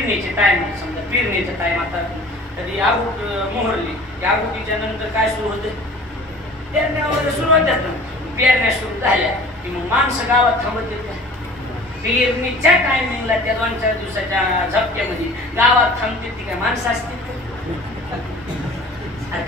पेरणीचे टाइम समजा पेरणीचा टाइम आता कधी आगूट मोहरली त्या आगुटीच्या नंतर काय सुरू होते पेरण्यावर सुरुवात ना पेरण्या सुरू झाल्या की मग माणसं गावात थांबत येत पेरणीच्या टायमिंगला त्या 2-4 दिवसाच्या झपक्यामध्ये गावात थांबते ती काय माणसं असतील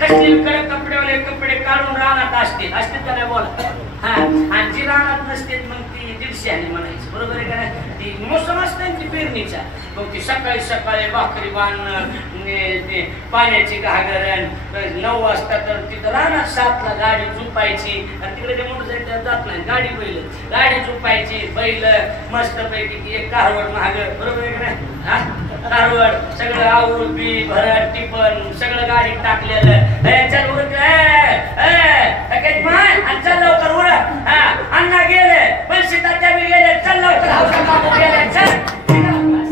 कसले कडक कपड्यावाले कपडे काढून रानात असते का नाही बोला हा आणि जी रानात नसते मग ती 150 आली म्हणायची बरोबर आहे का नाही ती मोसम असते ती पेरणीचा मग ती सकाळी सकाळी भाकरी बांधणं ते पाण्याची घागर 9 वाजता तर तिथं रानात 7ला गाडी झुपायची आणि तिकडे ते मोटरसायकल जात नाही गाडी झुपायची बैल मस्त पैकी एक कारवड महाग बरोबर आहे का नाही कारवड सगळं आवूळ बी भरट टिपण सगळं गाडीत टाकलेलं चल चल लवकर उड अण्णा गेले पैसे तात्या बी गेले चल लवकर गेले चल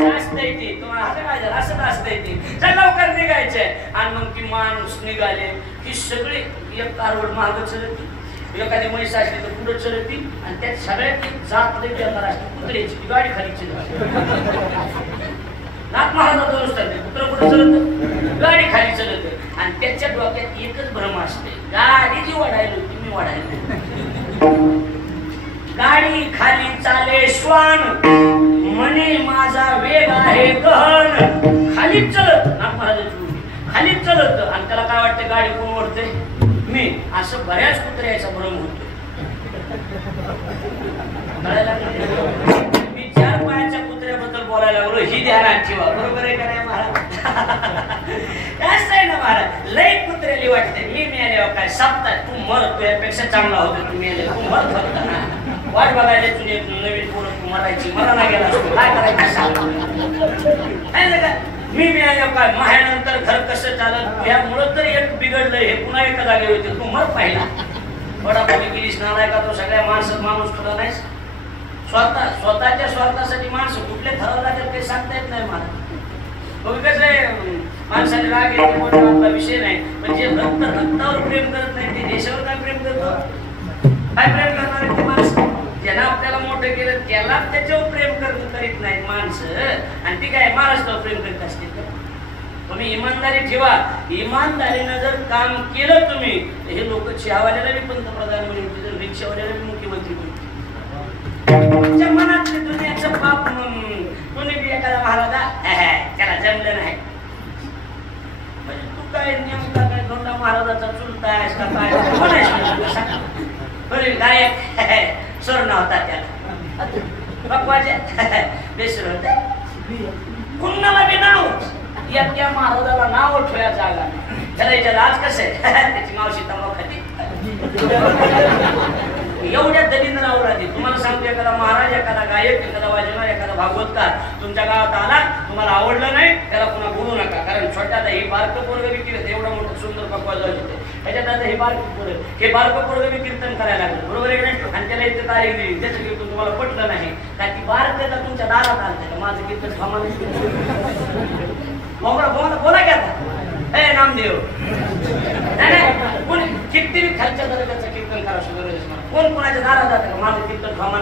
असतंय ती तुम्हाला असंच असतंय ती चल लवकर निघायचे आणि मग ती माणूस निघाले ही सगळी एक कारवड महाग चलती एखादी म्हैस असली तर पुढे चलती आणि त्यात सगळ्यात जात लई बेकार असते कुत्र्याची ती गाडी खाली चलते नाथ महाराज कुत्र कुठं चलत गाडी खाली चलत आणि त्याच्या डोक्यात एकच भ्रम असते गाडी जी वाढायला होती मी वाढायला गाडी खाली चाले श्वान म्हणे माझा वेग आहे गहन खालीच चलत नाथ महाराजांची खालीच चलत आणि त्याला काय वाटतं गाडी कोण ओढते मी असं बऱ्याच कुत्र्याचा भ्रम होतो मी 4 पायाच्या कुत्र्याबद्दल बोलायला लागलो ही ध्यानात ठेवा बरोबर आहे का नाही महाराज असं आहे ना महाराज लई कुत्र्याली वाटते मी मेल्यावर काय सप्ताह तू मर तुझ्यापेक्षा चांगला होता तू मेले तू मर फक्त ना वाट बघायला तुझे नवीन पोरं तू मरायची मला नाही गेला असतो काय करायचं मी मेल्यावर काय माझ्यानंतर घर कसं चालत यामुळं तर एक बिघडलं हे पुन्हा एका जागेवर होते तू मर पाहिला वडापावी गेलीस नालाय का तो सगळ्या माणूस तुला नाहीस स्वतःच्या स्वार्थासाठी माणसं कुठले ठरवला तर काही सांगता येत नाही मला कसं आहे माणसाने राग येते मोठा आपला विषय नाही पण जे रक्तावर प्रेम करत नाही ते देशावर काय प्रेम करतो काय प्रेम करणार ते माणसं ज्यांना आपल्याला मोठं केलं त्याला त्याच्यावर प्रेम करीत नाहीत माणसं आणि ती काय महाराष्ट्रावर प्रेम करीत असतील का तुम्ही इमानदारी ठेवा इमानदारीनं जर काम केलं तुम्ही हे लोक चहावाल्याला बी पंतप्रधान म्हणून जर रिक्षावाल्याला बी मुख्यमंत्री म्हणून तुमच्या मनातले दुनियाचं पाप कोणी बी एखादा महाराजा त्याला जमलं नाही म्हणजे तू काय नेमका काय धोंडा महाराजाचा चुलता आहेस का काय बरे गायक स्वर नव्हता त्याला बकवाजे बेसर होते कुणाला बी नाव या महाराजाला नाव ठेवायला जागा नाही त्याला याच्यात आज कसं आहे त्याची मावशी तंबाखू खाती एवढ्या दलिंद्र आवराधी तुम्हाला सांगतो एखादा महाराज एखादा गायक एखादा वाजवणार एखादा भागवतकार तुमच्या गावात आला तुम्हाला आवडलं नाही त्याला पुन्हा बोलू नका कारण छोट्याला ही बारकं पोरगं बी कीर्तन एवढं मोठं सुंदर पकवाज होते त्याच्यात आता हे बारकं पोरगं बी कीर्तन करायला लागलं बरोबर आहे नाही आणि त्याला इथे तारीख दिली त्याचं कीर्तन तुम्हाला पटलं नाही का ती बारकं तुमच्या दारात आलं माझं कीर्तन थांबा बोला की आता ए नामदेव नाही कोणी किती खालच्या दर्जाचं कीर्तन करा सुद्धा कोण कोणाच्या दारात जातं का माझं कीर्तन थांबा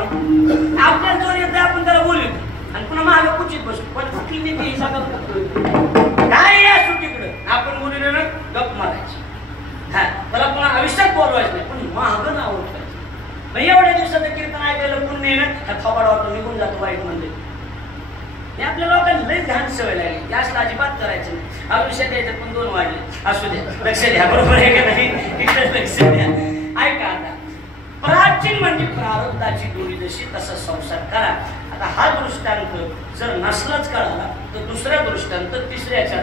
आपल्या जोर येते आपण त्याला बोलू आणि पुन्हा महाग कुचित बसू पण कुठली नीती सांगत काय या सुटीकडं आपण बोलू ना गप मारायची हा त्याला पुन्हा आयुष्यात बोलवायचं नाही पण महाग ना ओळखायचं मग एवढ्या दिवसाचं कीर्तन ऐकायला पुण्य ना हा थोबाडावर निघून जातो वाईट म्हणजे आपल्या लोकांना लई घाण सवय लागली जास्त अजिबात करायचं नाही आयुष्यात याच्यात पण 2 वाढले असू द्या लक्ष द्या बरोबर आहे का नाही इकडे लक्ष द्या ऐका आता प्राचीन म्हणजे प्रारब्धाची दोरी जशी तसा संसार करा आता हा दृष्टांत जर नसलाच कळाला तर दुसरा दृष्टांत तिसऱ्याच्या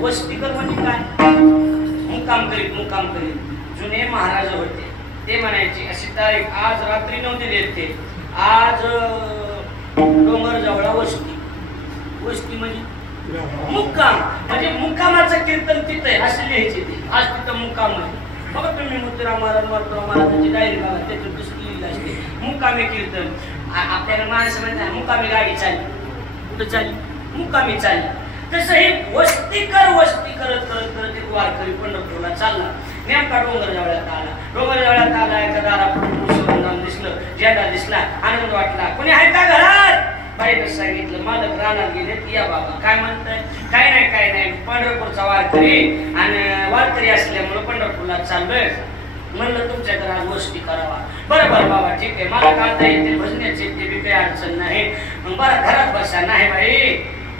वस्तीकर म्हणजे काय? मुक्काम करीत. जुने महाराज होते ते म्हणायचे अशी तारीख आज रात्री नव्हते देत ते, आज डोंगर जवळ वस्ती म्हणजे मुक्काम, म्हणजे मुक्कामाचं कीर्तन तिथं आहे असं लिहायचे ते. आज तिथं मुक्काम आहे बघा तुम्ही. मुक्तीराम महाराजांची डायरी बघा, त्याच्यात कसं लिहिलं असते मुक्कामी कीर्तन. आपल्याला माणसं म्हणतात मुक्कामी गाडी चालली, कुठं चालली? मुक्कामी चालली. तसं हे वस्ती करत करत एक वारकरी पंढरपूरला चालला. नेमका डोंगर जवळात आला एका दारापुढून दिसलं, झेंडा दिसला, आनंद वाटला. कोणी आहे का घरात? बाईने सांगितलं मालक रानात गेलेत, या बाबा. काय म्हणताय? काय नाही पंढरपूरचा वारकरी आणि वारकरी असल्यामुळे पंढरपूरला चाललोय, म्हणलं तुमच्या घरात वस्ती करावा. बरं बाबा ठीक आहे, मला काढता येते, भजण्याचे येते, बी काही अडचण नाही, मग बरं घरात बसा. नाही बाई,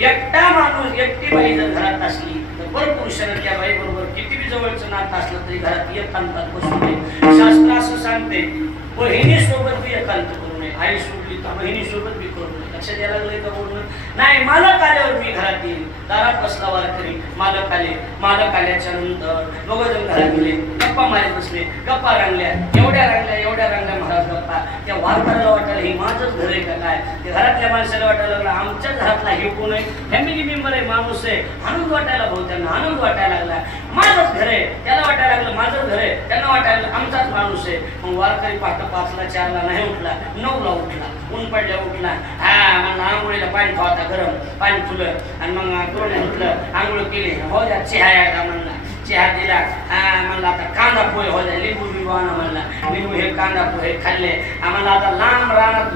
एकटा माणूस एकटी बाई जर घरात असली तर परपुरुषानं त्या बाई बरोबर किती बी जवळचं नातं असलं तरी घरात एकांतात बसू नये. शास्त्र असं सांगते बहिणी सोबत बी एकांत करू नये. आई सोबली तर बहिणी सोबत बी करू नये. लक्षात द्यायला लागलंय का बोलणं? नाही, मालक आल्यावर मी घरात येईल. दारात बसला वारकरी, मालक आल्याच्या नंतर दोघं जण घरात गेले, गप्पा मारत बसले. गप्पा रंगल्या महाराज गप्पा. त्या वारकऱ्याला वाटायला हे माझंच घर आहे का काय? ते घरातल्या माणसाला वाटायला लागला आमच्या घरातला हे कोण आहे? फॅमिली मेंबर आहे, माणूस आहे. आनंद वाटायला भाऊ, त्यांना आनंद वाटायला लागला माझंच घर आहे. त्याला वाटायला लागलं माझंच घर आहे, त्यांना वाटायला लागलं आमचाच माणूस आहे. मग वारकरी पहाटे 5ला 4ला नाही उठला, 9ला उठला, ऊन पडल्या उठला. मग आंघोळीला पाणी ठेवता, गरम पाणी फुलं, आणि मग तोंड धुतलं, आंघोळ केली. हो द्या चहा का म्हणला, चहा दिला. म्हणला आता कांदा पोहे हो द्या, लिंबू बिंबू आणा म्हणला. लिंबू हे कांदा पोहे खाल्ले. आम्हाला आता लांब रानात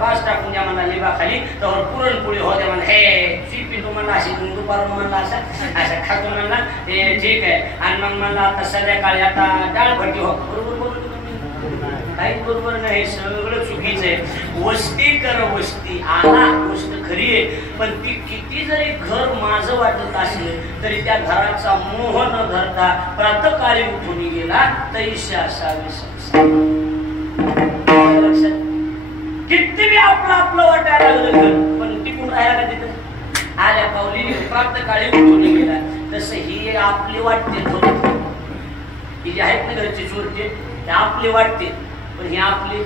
बास टाकून द्या म्हणला लिंबा खाली, तर पुरणपोळी हो द्या म्हणला. हे पिंटू म्हणला अशी दुपारून म्हणला असं खातो म्हणला. ते ठीक आहे. आणि मग म्हणला आता संध्याकाळी आता डाळ भट्टी हो. बरोबर बोलतो काही बरोबर नाही, सगळं चुकीचं आहे. वस्ती आला, गोष्ट खरी आहे, पण ती किती जरी घर माझं वाटत असले तरी त्या घराचा मोह न धरता प्रातःकाळी उठून गेला तैशी असावे संसार. लक्षात किती बी आपलं वाटायला लागलं घर, पण टिकून राहायला का तिथं? आल्या पावली प्रातःकाळी उठून गेला. तसं ही आपली वाटते थोडं, ही जी आहेत ना घरची चोरते ते आपली वाटते, पण ही आपली.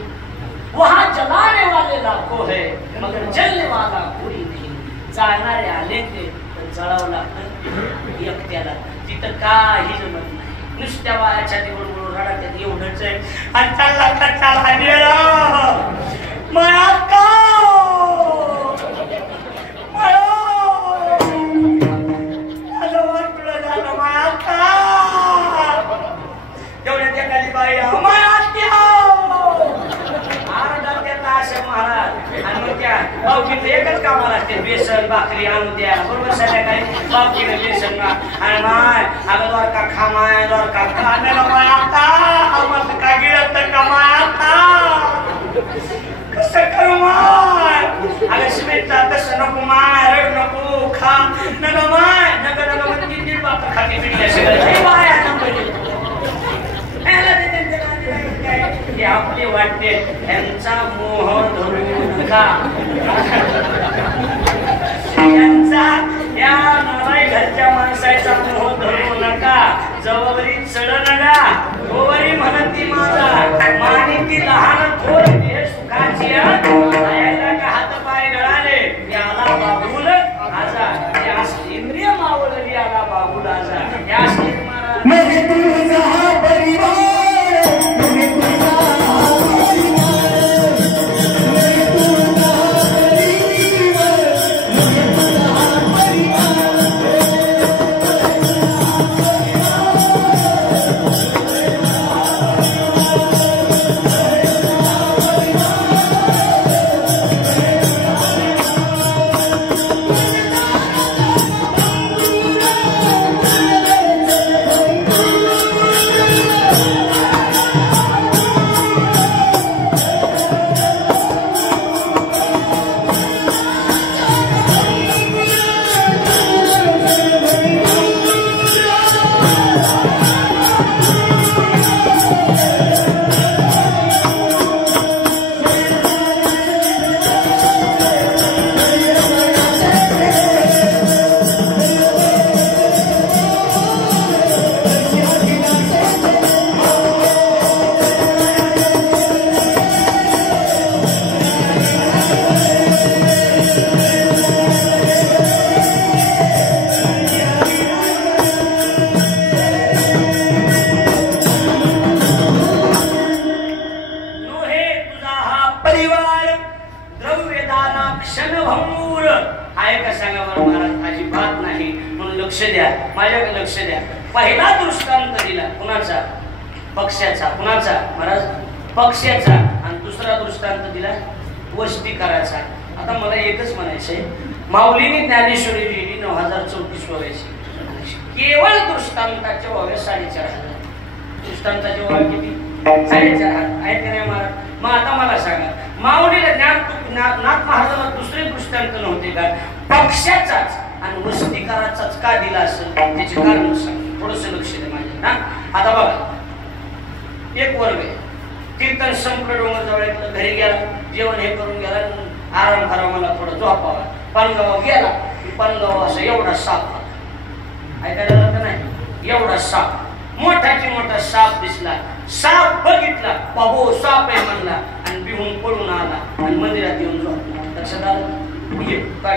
वहां जलाने वाले लाखों है मगर जलने वाला कोई नहीं. जाणारे आले ते तर जळावं लागतं एकट्याला. तिथं काही जमत नाही. नुसत्या वायाच्या तिकडून रडात्यात एवढंच आहे. आणि चालला तेवढ्या त्या खाली बाई महाराज. आणि मग त्या बावकीचं एकच कामाला असते, बेसन भाकरी आणून द्या. बरोबर संध्याकाळी बावकीनं बेसन आणि माय अगं द्वारका खामाय द्वारका खाण्याला माय आता आम्हाला का गिळत का माय आता कसं करू माय? अगं शिमेचा तसं नको माय, रड नको, खा नग माय, नग म्हणजे तीन बाप खाती पिढल्या सगळं बाय. आपले वाटते त्यांचा मोह धरू नका. त्यांचा या नाराय घरच्या माणसाचा मोह धरू नका. जवळी चढ नका, गोवरी म्हणती माझा मानी ती लहान थोर हे सुखाची. आयाला का हात पाय गळाले याला बाबूल आजा, या इंद्रिय मावळली याला बाबूल आजा. या लक्ष द्या, माझ्याकडे लक्ष द्या. पहिला दृष्टांत दिला कुणाचा? पक्ष्याचा. कुणाचा महाराज? पक्ष्याचा. आणि दुसरा दृष्टांत दिला वस्तीकराचा. आता मला एकच म्हणायचंय, माऊलीने ज्ञानेश्वरी लिहिली 9034 वर्षी. केवळ दृष्टांताच्या व्हाव्या 4,500. दृष्टांताचे व्हावे किती? 4,500 आहेत का नाही महाराज? मग आता मला सांगा, माऊलीला नाथ महाराजांना दुसरे दृष्टांत नव्हते का? पक्ष्याचाच आणि वस्तीकराचाच का दिला असेल त्याचे कारण सांग. थोडस लक्ष द्या माझ्या ना. आता बघा, एक वर्ग आहे, कीर्तन संपलं, डोंगर जवळ घरी गेला, जेवण हे करून गेला, आराम करा, मला थोडं झोपावा. पानगाव गेला की पानगाव असं एवढा साप होता. ऐकायला लागतं नाही? एवढा साप, मोठाची मोठा साप दिसला. साप बघितला, बाबो साप आहे म्हणला आणि बिहून पळून आला आणि मंदिरात येऊन झोपला. लक्षात आलं?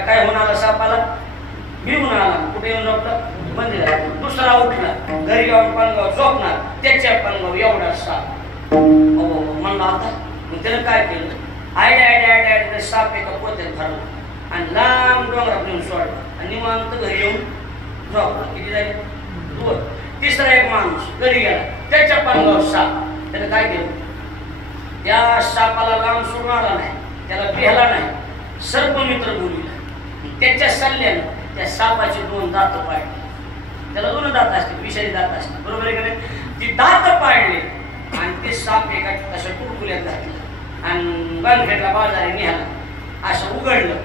काय होऊन आला सापाला? बिहून आला. कुठे येऊन झोपला? मंदिरात. दुसरा उठला, घरी जाऊन पानगाव झोपणार, त्याच्या पानगाव एवढा साप. म्हणला आता. मग त्यानं काय केलं? आयड्या साप एका पोत्यात भरला आणि लांब डोंगरात नेऊन सोडला आणि निवांत घरी येऊन झोपला. किती झाले? 2. तिसरा एक माणूस घरी गेला, त्याच्या पानगाव साप. त्यानं काय केलं? त्या सापाला लांब सोडून आला नाही, त्याला पेहला नाही, सर्पमित्र बोलविला. त्याच्या सल्ल्यानं त्या सापाचे 2 दात पाडले. त्याला 2 दात असते, विषारी दात असते, बरोबर आहे का नाही? ती दात पाडले आणि ते साप एका अशा कुरकुल्यात घातलं आणि बांधखेडला बाजारी निघाला. असं उघडलं,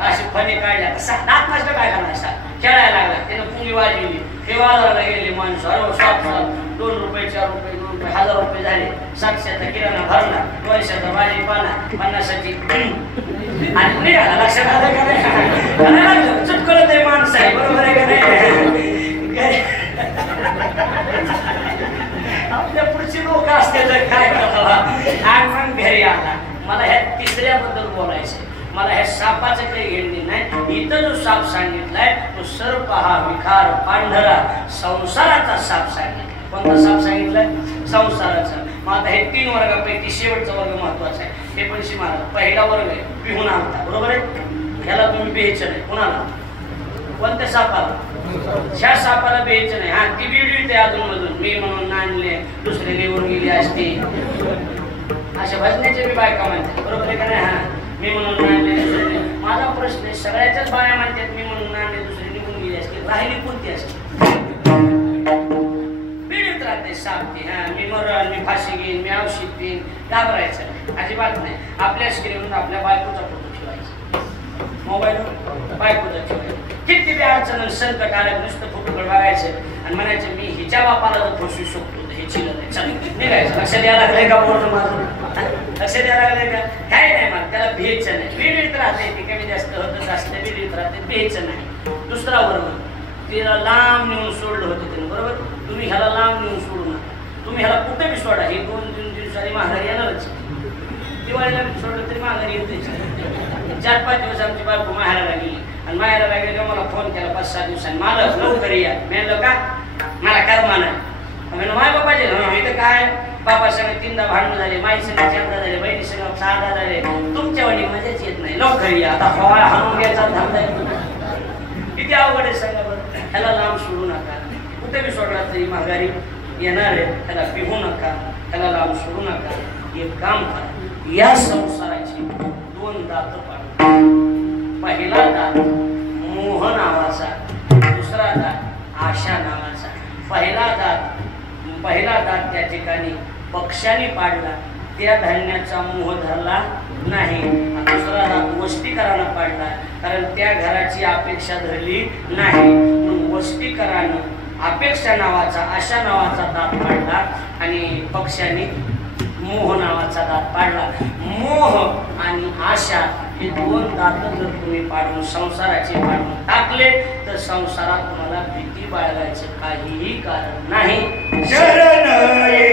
असे फणे काढल्या. कसा दात नसलं काय करायचा? खेळायला लागला. त्यानं पुंगी वाजवली. ते बाजाराला गेले माणसं, अरे साप 2 रुपये 4 रुपये 2 रुपये 1000 रुपये झाले. 700चा किराणा भरला, 200चा भाजीपाला, 50ची आणि निघाला. लक्षात आलं का नाही? चुटकळत आहे माणसं आहे, बरोबर आहे का नाही? आपल्या पुढची लोक असते तर काय करावा. आणि मग घरी आला. मला ह्या तिसऱ्याबद्दल बोलायचंय. मला ह्या सापाचं काही घेणे नाही. इथं जो साप सांगितलाय तो सर्प हा विखार पांढरा संसाराचा साप सांगितलाय. कोणता साप सांगितलाय? संसाराचा. मग आता हे 3 वर्गापैकी शेवटचा वर्ग महत्वाचा आहे. हे पण महाराज पहिला वर्ग आहे, बिहून आणता, बरोबर आहे? ह्याला तुम्ही बेहायचं नाही. कुणाला? कोणत्या सापाला? ह्या सापाला बेहायचं नाही. हा, ती बिडविते अजून मधून, मी म्हणून आणले, दुसरे निवडून गेली असते, अशा भजण्याचे मी बायका म्हणतात, बरोबर आहे का नाही? हा, मी म्हणून आणले, दुसरे. माझा प्रश्न आहे, सगळ्याच्याच बाया म्हणतात मी म्हणून आणले, दुसरे निघून गेली असते, राहिली कोणती असते? बिडवीत राहते साप ती. हा, मी मरण, मी फाशी घेईन, मी औषध पिईन, घाबरायचं अजिबात नाही. आपल्या स्क्रीनवर आपल्या बायकोचा फोटो ठेवायचा, मोबाईलवर बायकोचा ठेवायचा. किती बी अडचण संकट आलं नुसतं फोटोकडे बघायचं आणि म्हणायचं मी हिच्या बापाला जर फसवू शकतो तर हे चिलत आहे, चल निघायचं. लक्ष द्यायला लागलंय का? बोलणं माझं लक्ष द्यायला लागलंय का? काय नाही मला त्याला भेटचं नाही. बिडवीत राहते ती, कमी जास्त होतच असते, बिडवीत राहते, भेटचं नाही. दुसरा वर्ग, तिला लांब नेऊन सोडलं होतं त्यानं, बरोबर? तुम्ही ह्याला लांब नेऊन सोडू नका. तुम्ही ह्याला कुठे बी सोडा, हे 2-3 दिवसांनी माघारी येणारच. दिवाळीला बी सोडलं तरी माघारी येतेच. 4-5 दिवस आमची बायको माहेराला गेली आणि माहेराला गेली का मला फोन केला 5-6 दिवसांनी, मला लवकर या. मी म्हणलं का? मला कर्मा नाही. म्हणलं माय बापाचे इथं काय? बाबा सगळे 3दा भांडणं झाले, माई सगळं 4दा झाले, बहिणी सगळं 6दा झाले, तुमच्या वडी मजाच येत नाही, लवकर या. आता हवा हाणून घ्यायचा धंदा किती अवघड आहे सांगा बरं. ह्याला लांब सोडू नका. कुठे बी सोडला तरी माघारी येणार आहे. त्याला पिहू नका, त्याला लांब सोडू नका. एक काम करा, या संसाराची 2 दात पाडा. पहिला दात मोह नावाचा, दुसरा दात आशा नावाचा. पहिला दात त्या ठिकाणी पक्ष्याने पाडला, त्या धान्याचा मोह धरला नाही. दुसरा दात वस्तीकरानं पाडला, कारण त्या घराची अपेक्षा धरली नाही. म्हणून वस्तीकरानं अपेक्षा नावाचा, आशा नावाचा दात पाडला आणि पक्ष्याने मोह नावाचा दात पाडला. मोह आणि आशा हे 2 दात जर तुम्ही पाडून संसाराचे पाडून टाकले तर संसारात तुम्हाला भीती बाळगायचं काहीही कारण नाही. शरण ये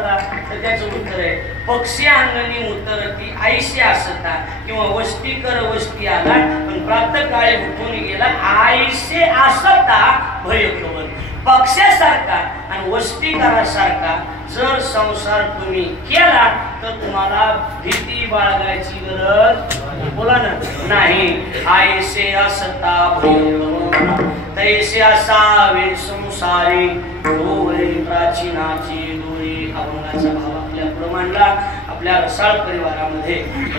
दादा? तर त्याचं उत्तर आहे, पक्षी अंगणी उतरती आईशी असता, किंवा वस्ती कर वस्ती आला पण प्रातः काळी उठून गेला आईशे असता भय खबर. पक्षासारखा आणि वस्तीकारासारखा जर संसार तुम्ही केला तर तुम्हाला भीती बाळगायची गरज बोला ना नाही. आईसे असता भय तैसे असावे संसारी डोळे प्राचीनाची डोळे. अभंगाचा भाव आपल्या पुढे मांडला. आपल्या रसाळ परिवारामध्ये